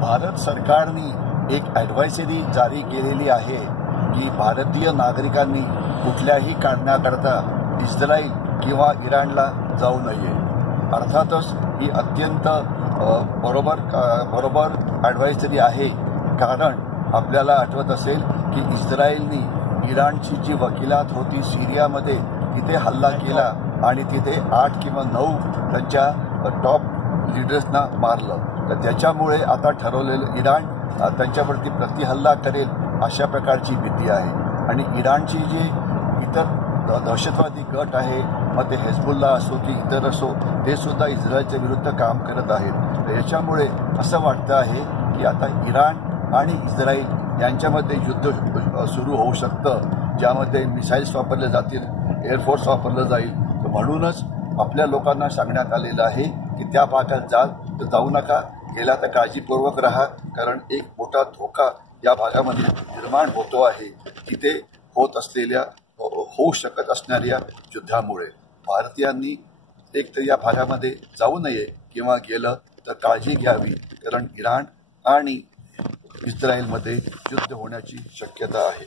भारत सरकारने एक ॲडव्हायझरी जारी केलेली आहे की भारतीय नागरिकांनी कुठल्याही कारणाकरता इस्रायल किंवा इराणला जाऊ नये। अर्थातच ही अत्यंत बरोबर ॲडव्हायझरी आहे, कारण आपल्याला आठवत असेल की इस्रायलनी इराणची जी वकिलात होती सिरियामध्ये तिथे हल्ला केला आणि तिथे 8 किंवा 9 त्यांच्या टॉप लीडर्सना मारलं। तर त्याच्यामुळे आता ठरवलेलं इराण त्यांच्यावरती प्रतिहल्ला करेल अशा प्रकारची भीती आहे। आणि इराणची जी इतर दहशतवादी गट आहे, मग ते हेजबुल्ला असो की इतर असो, ते सुद्धा इस्रायलच्या विरुद्ध काम करत आहेत। याच्यामुळे असं वाटतं आहे की आता इराण आणि इस्रायल यांच्यामध्ये युद्ध सुरू होऊ शकतं, ज्यामध्ये मिसाईल्स वापरले जातील, एअरफोर्स वापरलं जाईल। म्हणूनच आपल्या लोकांना सांगण्यात आलेलं आहे की त्या भागात जाऊ नका, गेला तर काळजीपूर्वक राहा, कारण एक मोठा धोका या भागामध्ये निर्माण होतो आहे तिथे होऊ शकत असणाऱ्या युद्धामुळे। भारतीयांनी एक तर या भागामध्ये जाऊ नये किंवा गेलं तर काळजी घ्यावी, कारण इराण आणि इस्रायलमध्ये युद्ध होण्याची शक्यता आहे।